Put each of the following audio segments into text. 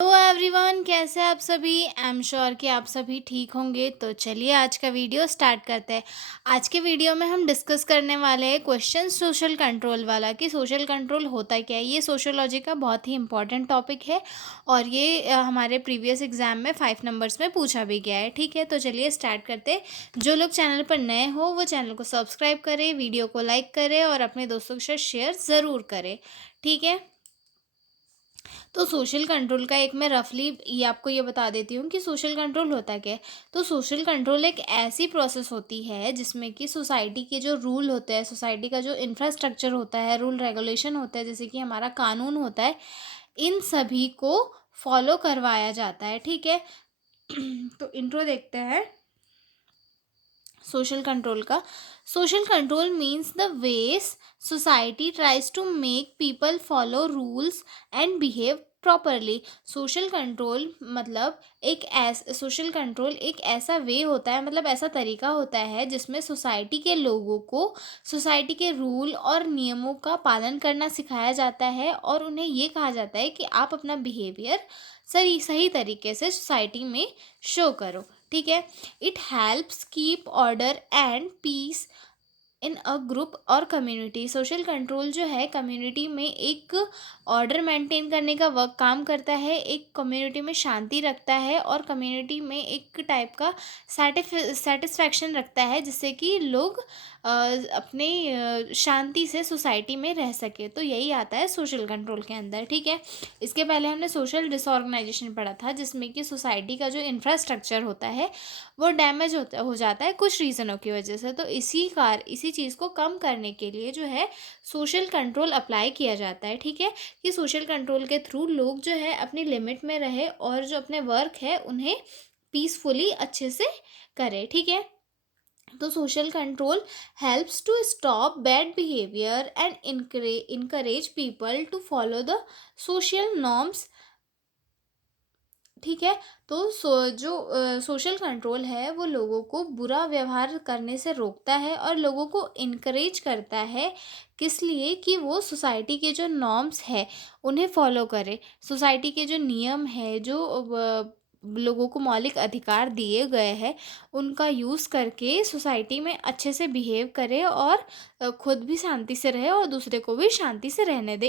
Hello everyone, कैसे हैं आप सभी। आई एम श्योर कि आप सभी ठीक होंगे। तो चलिए आज का वीडियो स्टार्ट करते हैं। आज के वीडियो में हम डिस्कस करने वाले हैं क्वेश्चन सोशल कंट्रोल वाला, कि सोशल कंट्रोल होता क्या है। ये सोशियोलॉजी का बहुत ही इंपॉर्टेंट टॉपिक है और ये हमारे प्रीवियस एग्जाम में 5 नंबर्स में पूछा भी गया है। ठीक है, तो चलिए स्टार्ट करते हैं। जो लोग चैनल पर नए हो वो चैनल को सब्सक्राइब करें, वीडियो को लाइक करें और अपने दोस्तों के साथ शेयर ज़रूर करें। ठीक है, तो सोशल कंट्रोल का एक मैं रफली ये आपको ये बता देती हूँ कि सोशल कंट्रोल होता क्या है। तो सोशल कंट्रोल एक ऐसी प्रोसेस होती है जिसमें कि सोसाइटी के जो रूल होते हैं, सोसाइटी का जो इंफ्रास्ट्रक्चर होता है, रूल रेगुलेशन होता है, जैसे कि हमारा कानून होता है, इन सभी को फॉलो करवाया जाता है। ठीक है, तो इंट्रो देखते हैं सोशल कंट्रोल का। Social control means the ways society tries to make people follow rules and behave properly. Social control मतलब सोशल कंट्रोल एक ऐसा वे होता है, मतलब ऐसा तरीका होता है जिसमें सोसाइटी के लोगों को सोसाइटी के रूल और नियमों का पालन करना सिखाया जाता है और उन्हें ये कहा जाता है कि आप अपना बिहेवियर सही सही तरीके से सोसाइटी में शो करो। ठीक है, it helps keep order and peace in a group और कम्युनिटी। सोशल कंट्रोल जो है कम्युनिटी में एक ऑर्डर मेंटेन करने का वर्क काम करता है, एक कम्युनिटी में शांति रखता है और कम्युनिटी में एक टाइप का सेटिस्फैक्शन रखता है, जिससे कि लोग अपने शांति से सोसाइटी में रह सके। तो यही आता है सोशल कंट्रोल के अंदर। ठीक है, इसके पहले हमने सोशल डिसऑर्गेनाइजेशन पढ़ा था, जिसमें कि सोसाइटी का जो इंफ्रास्ट्रक्चर होता है वो डैमेज हो जाता है कुछ रीज़नों की वजह से। तो इसी चीज़ को कम करने के लिए जो है सोशल कंट्रोल अप्लाई किया जाता है। ठीक है, कि सोशल कंट्रोल के थ्रू लोग जो है अपनी लिमिट में रहे और जो अपने वर्क है उन्हें पीसफुली अच्छे से करें। ठीक है, तो social control helps to stop bad behaviour and encourage people to follow the social norms. ठीक है, तो जो सोशल कंट्रोल है वो लोगों को बुरा व्यवहार करने से रोकता है और लोगों को इनकरेज करता है, किस लिए कि वो सोसाइटी के जो नॉर्म्स है उन्हें फॉलो करे। सोसाइटी के जो नियम है, जो लोगों को मौलिक अधिकार दिए गए हैं, उनका यूज़ करके सोसाइटी में अच्छे से बिहेव करे और खुद भी शांति से रहे और दूसरे को भी शांति से रहने दे।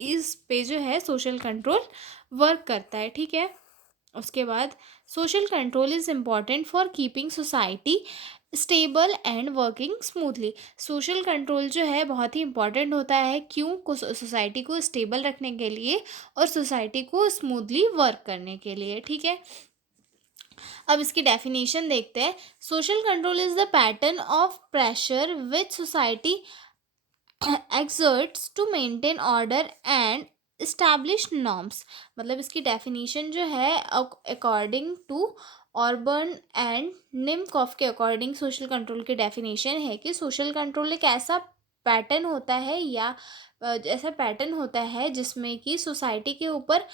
इस पे जो है सोशल कंट्रोल वर्क करता है। ठीक है, उसके बाद social control is important for keeping society stable and working smoothly. Social control जो है बहुत ही इम्पॉर्टेंट होता है, क्यों को सोसाइटी को स्टेबल रखने के लिए और सोसाइटी को स्मूथली वर्क करने के लिए। ठीक है, अब इसकी डेफिनेशन देखते हैं। Social control is the pattern of pressure which society exerts to maintain order and established norms। मतलब इसकी डेफिनेशन जो है अकॉर्डिंग टू ऑर्बन एंड निम्कोफ के अकॉर्डिंग सोशल कंट्रोल की डेफिनेशन है कि सोशल कंट्रोल एक ऐसा पैटर्न होता है या ऐसा पैटर्न होता है जिसमें कि सोसाइटी के ऊपर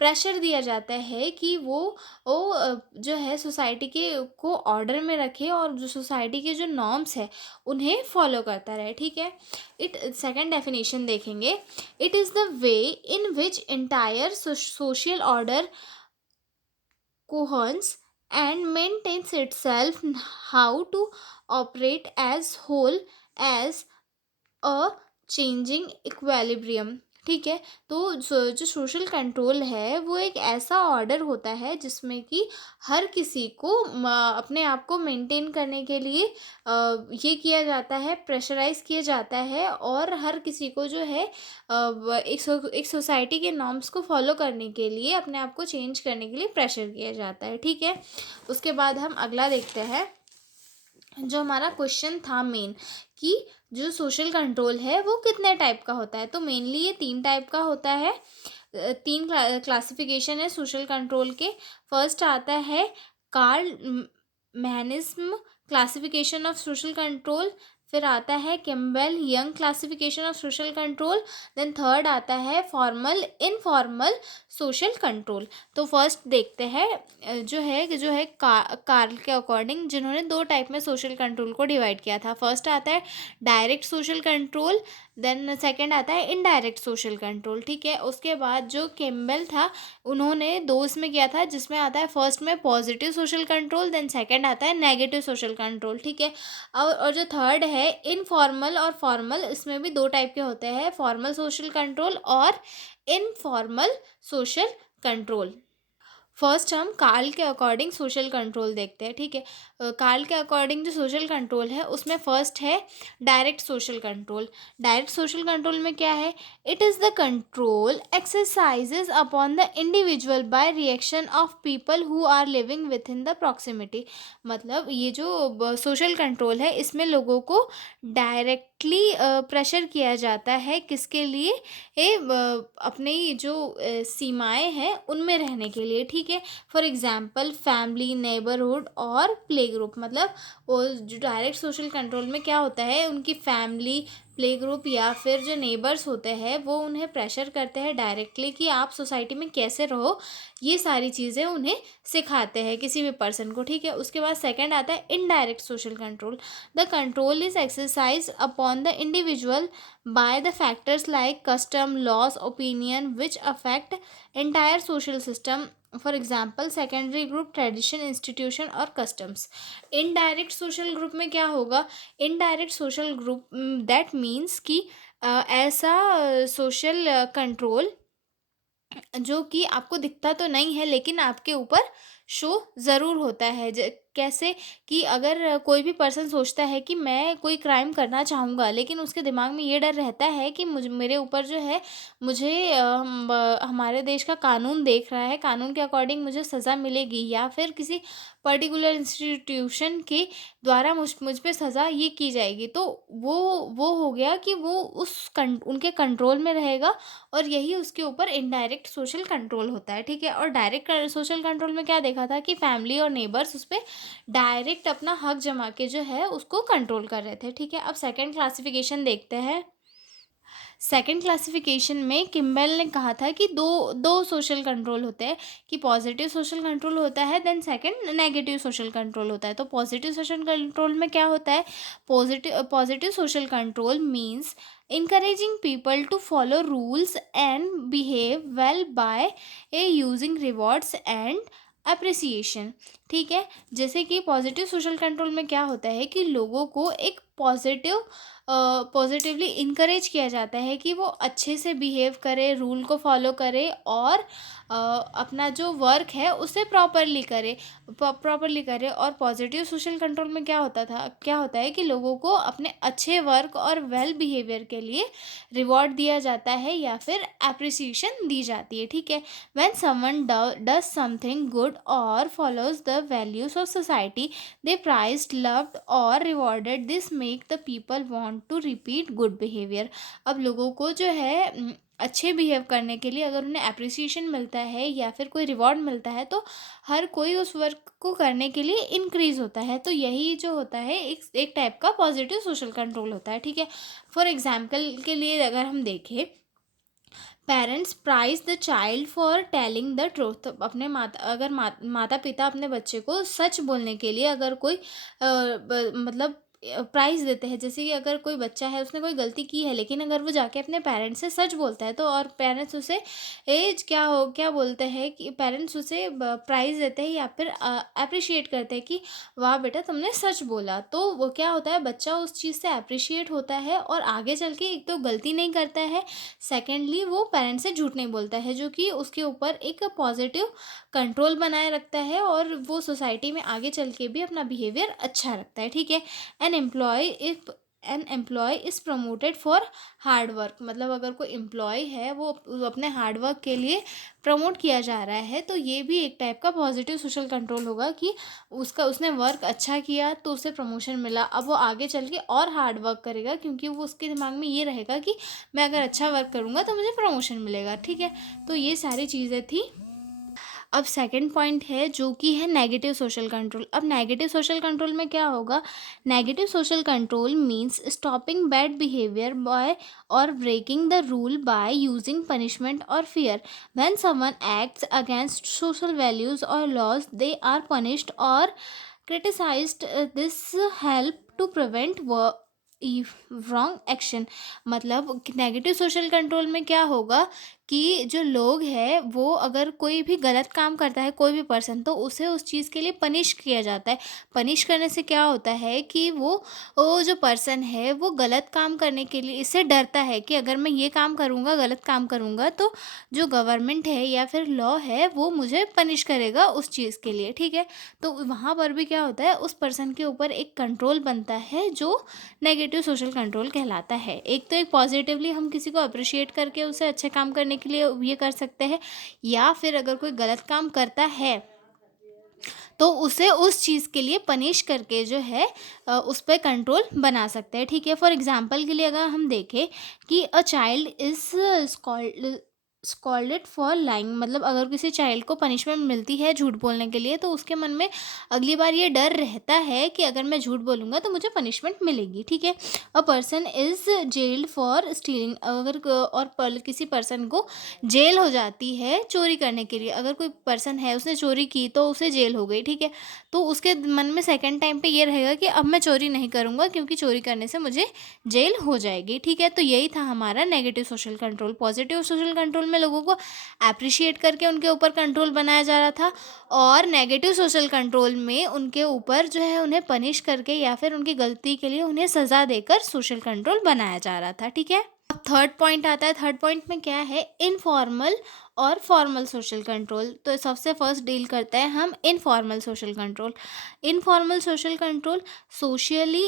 प्रेशर दिया जाता है कि जो है सोसाइटी के को ऑर्डर में रखे और जो सोसाइटी के जो नॉर्म्स है उन्हें फॉलो करता रहे। ठीक है, इट सेकंड डेफिनेशन देखेंगे। It is the way in which entire social order coherence and maintains itself, how to operate as whole as a changing equilibrium. ठीक है, तो जो सोशल कंट्रोल है वो एक ऐसा ऑर्डर होता है जिसमें कि हर किसी को अपने आप को मेंटेन करने के लिए ये किया जाता है, प्रेशराइज किया जाता है और हर किसी को जो है एक सोसाइटी के नॉर्म्स को फॉलो करने के लिए अपने आप को चेंज करने के लिए प्रेशर किया जाता है। ठीक है, उसके बाद हम अगला देखते हैं। जो हमारा क्वेश्चन था मेन, कि जो सोशल कंट्रोल है वो कितने टाइप का होता है, तो मेनली ये 3 टाइप का होता है। 3 क्लासिफिकेशन है सोशल कंट्रोल के। फर्स्ट आता है Karl Mannheim's classification of social control. फिर आता है Campbell Young classification of social control, then third आता है फॉर्मल इनफॉर्मल सोशल कंट्रोल। तो फर्स्ट देखते हैं जो है कार्ल के अकॉर्डिंग जिन्होंने दो टाइप में सोशल कंट्रोल को डिवाइड किया था। फर्स्ट आता है direct social control, then second आता है इनडायरेक्ट सोशल कंट्रोल। ठीक है, उसके बाद जो कैम्पबेल था उन्होंने दो इसमें किया था, जिसमें आता है फर्स्ट में positive social control, then second आता है नेगेटिव सोशल कंट्रोल। ठीक है, और जो थर्ड है इनफॉर्मल और फॉर्मल, इसमें भी दो टाइप के होते हैं, फॉर्मल सोशल कंट्रोल और इनफॉर्मल सोशल कंट्रोल। फर्स्ट हम कार्ल के अकॉर्डिंग सोशल कंट्रोल देखते हैं। ठीक है, कार्ल के अकॉर्डिंग जो सोशल कंट्रोल है उसमें फर्स्ट है direct social control. Direct social control में क्या है? It is the control exercises upon the individual by reaction of people who are living within the proximity. मतलब ये जो सोशल कंट्रोल है इसमें लोगों को डायरेक्टली प्रेशर किया जाता है, किसके लिए? अपनी जो सीमाएं हैं उनमें रहने के लिए। ठीक है, फॉर एग्जांपल फैमिली, नेबरहुड और प्ले ग्रुप। मतलब वो जो डायरेक्ट सोशल कंट्रोल में क्या होता है, उनकी फैमिली, प्ले ग्रुप या फिर जो नेबर्स होते हैं वो उन्हें प्रेशर करते हैं डायरेक्टली कि आप सोसाइटी में कैसे रहो, ये सारी चीज़ें उन्हें सिखाते हैं किसी भी पर्सन को। ठीक है, उसके बाद सेकंड आता है indirect social control. The control is exercise upon the individual by the factors like custom, laws, opinion which affect entire social system, for example secondary group, tradition, institution और customs। इनडायरेक्ट सोशल ग्रुप में क्या होगा? Indirect social group that means कि ऐसा social control जो कि आपको दिखता तो नहीं है लेकिन आपके ऊपर शो ज़रूर होता है। कैसे कि अगर कोई भी पर्सन सोचता है कि मैं कोई क्राइम करना चाहूँगा, लेकिन उसके दिमाग में ये डर रहता है कि मेरे ऊपर जो है, मुझे हमारे देश का कानून देख रहा है, कानून के अकॉर्डिंग मुझे सज़ा मिलेगी या फिर किसी पर्टिकुलर इंस्टीट्यूशन के द्वारा मुझ पे सज़ा ये की जाएगी। तो वो हो गया कि वो उनके कंट्रोल में रहेगा और यही उसके ऊपर इनडायरेक्ट सोशल कंट्रोल होता है। ठीक है, और डायरेक्ट सोशल कंट्रोल में क्या देखा था कि फैमिली और नेबर्स उस पर डायरेक्ट अपना हक जमा के जो है उसको कंट्रोल कर रहे थे। ठीक है, अब सेकंड क्लासिफिकेशन देखते हैं। सेकंड क्लासिफिकेशन में किम्बेल ने कहा था कि दो दो सोशल कंट्रोल होते हैं, कि पॉजिटिव सोशल कंट्रोल होता है, then second negative social control होता है। तो पॉजिटिव सोशल कंट्रोल में क्या होता है? Positive social control means encouraging people to follow rules and behave well by using rewards and appreciation. ठीक है, जैसे कि पॉजिटिव सोशल कंट्रोल में क्या होता है कि लोगों को एक पॉजिटिवली इनकरेज किया जाता है कि वो अच्छे से बिहेव करे, रूल को फॉलो करे और अपना जो वर्क है उसे प्रॉपरली करे। और पॉजिटिव सोशल कंट्रोल में क्या होता है कि लोगों को अपने अच्छे वर्क और वेल बिहेवियर के लिए रिवॉर्ड दिया जाता है या फिर एप्रिसिएशन दी जाती है। ठीक है, when someone does something good और follows the values of society, they praised, loved और rewarded, this make the people want to repeat good behaviour. अब लोगों को जो है अच्छे बिहेव करने के लिए अगर उन्हें अप्रिसिएशन मिलता है या फिर कोई रिवॉर्ड मिलता है तो हर कोई उस वर्क को करने के लिए इंक्रीज होता है। तो यही जो होता है एक टाइप का पॉजिटिव सोशल कंट्रोल होता है। ठीक है, फॉर एग्जाम्पल के लिए अगर हम देखें, parents praise the child for telling the truth. अपने माता पिता अपने बच्चे को सच बोलने के लिए अगर कोई मतलब प्राइज़ देते हैं। जैसे कि अगर कोई बच्चा है उसने कोई गलती की है लेकिन अगर वो जाके अपने पेरेंट्स से सच बोलता है तो और पेरेंट्स उसे क्या बोलते हैं कि पेरेंट्स उसे प्राइज़ देते हैं या फिर अप्रिशिएट करते हैं कि वाह बेटा तुमने सच बोला। तो वो क्या होता है, बच्चा उस चीज़ से अप्रिशिएट होता है और आगे चल के एक तो गलती नहीं करता है, सेकेंडली वो पेरेंट्स से झूठ नहीं बोलता है, जो कि उसके ऊपर एक पॉजिटिव कंट्रोल बनाए रखता है और वो सोसाइटी में आगे चल के भी अपना बिहेवियर अच्छा रखता है। ठीक है, an employee is promoted for hard work. मतलब अगर कोई एम्प्लॉय है वो अपने हार्ड वर्क के लिए प्रमोट किया जा रहा है तो ये भी एक टाइप का पॉजिटिव सोशल कंट्रोल होगा कि उसने वर्क अच्छा किया तो उसे प्रमोशन मिला। अब वो आगे चल के और हार्ड वर्क करेगा क्योंकि वो उसके दिमाग में ये रहेगा कि मैं अगर अच्छा वर्क करूँगा तो मुझे प्रमोशन मिलेगा। ठीक है, तो ये सारी चीज़ें थी। अब सेकंड पॉइंट है जो कि है नेगेटिव सोशल कंट्रोल। अब नेगेटिव सोशल कंट्रोल में क्या होगा? Negative social control means stopping bad behaviour by और breaking the rule by using punishment और fear. When someone acts against social values or laws, they are punished or criticized. This help to prevent wrong action. मतलब negative social control में क्या होगा कि जो लोग हैं वो अगर कोई भी गलत काम करता है, कोई भी पर्सन, तो उसे उस चीज़ के लिए पनिश किया जाता है। पनिश करने से क्या होता है कि वो जो पर्सन है वो गलत काम करने के लिए इससे डरता है कि अगर मैं ये काम करूँगा, गलत काम करूँगा, तो जो गवर्नमेंट है या फिर लॉ है वो मुझे पनिश करेगा उस चीज़ के लिए, ठीक है? तो वहाँ पर भी क्या होता है, उस पर्सन के ऊपर एक कंट्रोल बनता है जो नेगेटिव सोशल कंट्रोल कहलाता है। एक तो एक पॉजिटिवली हम किसी को अप्रिशिएट करके उसे अच्छे काम करने के लिए ये कर सकते हैं, या फिर अगर कोई गलत काम करता है तो उसे उस चीज़ के लिए पनिश करके जो है उस पे कंट्रोल बना सकते हैं, ठीक है? फॉर एग्ज़ाम्पल के लिए अगर हम देखें कि a child is scolded for lying, मतलब अगर किसी चाइल्ड को पनिशमेंट मिलती है झूठ बोलने के लिए, तो उसके मन में अगली बार ये डर रहता है कि अगर मैं झूठ बोलूँगा तो मुझे पनिशमेंट मिलेगी, ठीक है? A person is gelled for stealing, अगर किसी पर्सन को जेल हो जाती है चोरी करने के लिए। अगर कोई पर्सन है उसने चोरी की तो उसे जेल हो गई, ठीक है? तो उसके मन में सेकंड टाइम पे ये रहेगा कि अब मैं चोरी नहीं करूँगा क्योंकि चोरी करने से मुझे जेल हो जाएगी, ठीक है? तो यही था हमारा negative social control. Positive social control में लोगों को एप्रिशिएट करके उनके ऊपर कंट्रोल बनाया जा रहा था, और नेगेटिव सोशल कंट्रोल में उनके ऊपर जो है उन्हें पनिश करके या फिर उनकी गलती के लिए उन्हें सज़ा देकर सोशल कंट्रोल बनाया जा रहा था, ठीक है? अब थर्ड पॉइंट आता है। थर्ड पॉइंट में क्या है? इनफॉर्मल और फॉर्मल सोशल कंट्रोल। तो सबसे फर्स्ट डील करते हैं हम informal social control. Informal social control socially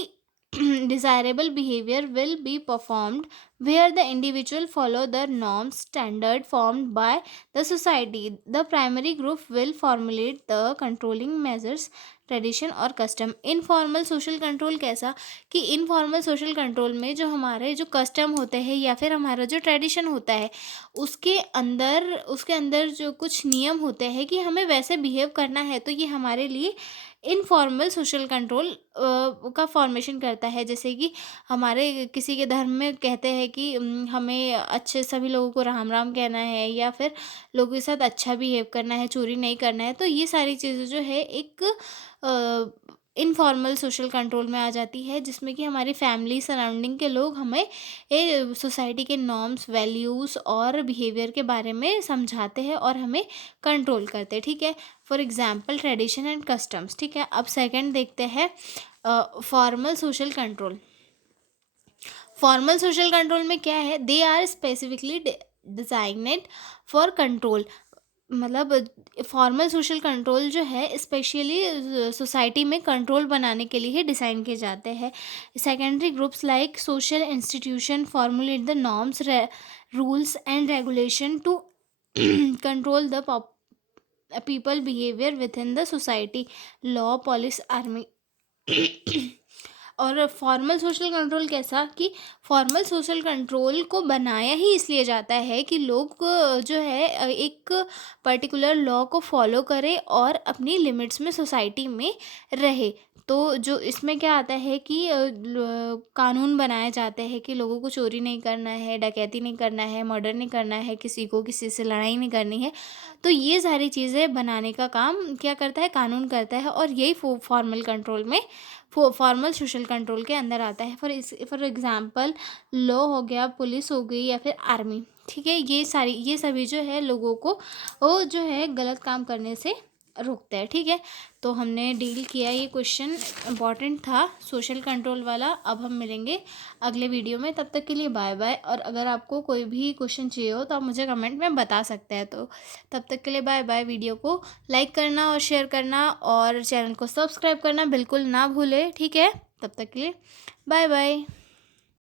desirable behavior will be performed where the individual follow the norms standard formed by the society. The primary group will formulate the controlling measures, tradition और custom. Informal social control कैसा? कि informal social control में जो हमारे जो custom होते हैं या फिर हमारा जो ट्रेडिशन होता है उसके अंदर जो कुछ नियम होते हैं कि हमें वैसे बिहेव करना है, तो ये हमारे लिए इनफॉर्मल सोशल कंट्रोल का फॉर्मेशन करता है। जैसे कि हमारे किसी के धर्म में कहते हैं कि हमें अच्छे सभी लोगों को राम राम कहना है या फिर लोगों के साथ अच्छा बिहेव करना है, चोरी नहीं करना है। तो ये सारी चीज़ें जो है एक इनफॉर्मल सोशल कंट्रोल में आ जाती है, जिसमें कि हमारी फैमिली सराउंडिंग के लोग हमें सोसाइटी के नॉर्म्स, वैल्यूज़ और बिहेवियर के बारे में समझाते हैं और हमें कंट्रोल करते हैं, ठीक है? For example tradition and customs, ठीक है? अब सेकंड देखते हैं formal social control. Formal social control में क्या है? They are specifically designed for control. मतलब फॉर्मल सोशल कंट्रोल जो है स्पेशली सोसाइटी में कंट्रोल बनाने के लिए ही डिज़ाइन किए जाते हैं। Secondary groups like social institution formulate the norms, rules and regulation to control the people behaviour within the society, law, police, army. और फॉर्मल सोशल कंट्रोल कैसा? कि फॉर्मल सोशल कंट्रोल को बनाया ही इसलिए जाता है कि लोग जो है एक पर्टिकुलर लॉ को फॉलो करें और अपनी लिमिट्स में सोसाइटी में रहे। तो जो इसमें क्या आता है कि कानून बनाए जाते हैं कि लोगों को चोरी नहीं करना है, डकैती नहीं करना है, मर्डर नहीं करना है, किसी को किसी से लड़ाई नहीं करनी है। तो ये सारी चीज़ें बनाने का काम क्या करता है? कानून करता है, और यही फॉर्मल कंट्रोल में फॉर्मल सोशल कंट्रोल के अंदर आता है। फॉर एग्जांपल लॉ हो गया, पुलिस हो गई या फिर आर्मी, ठीक है? ये सभी जो है लोगों को वो जो है गलत काम करने से रोकता है, ठीक है? तो हमने डील किया, ये क्वेश्चन इंपॉर्टेंट था सोशल कंट्रोल वाला। अब हम मिलेंगे अगले वीडियो में, तब तक के लिए बाय बाय। और अगर आपको कोई भी क्वेश्चन चाहिए हो तो आप मुझे कमेंट में बता सकते हैं। तो तब तक के लिए बाय बाय। वीडियो को लाइक करना और शेयर करना और चैनल को सब्सक्राइब करना बिल्कुल ना भूलें, ठीक है? तब तक के लिए बाय बाय।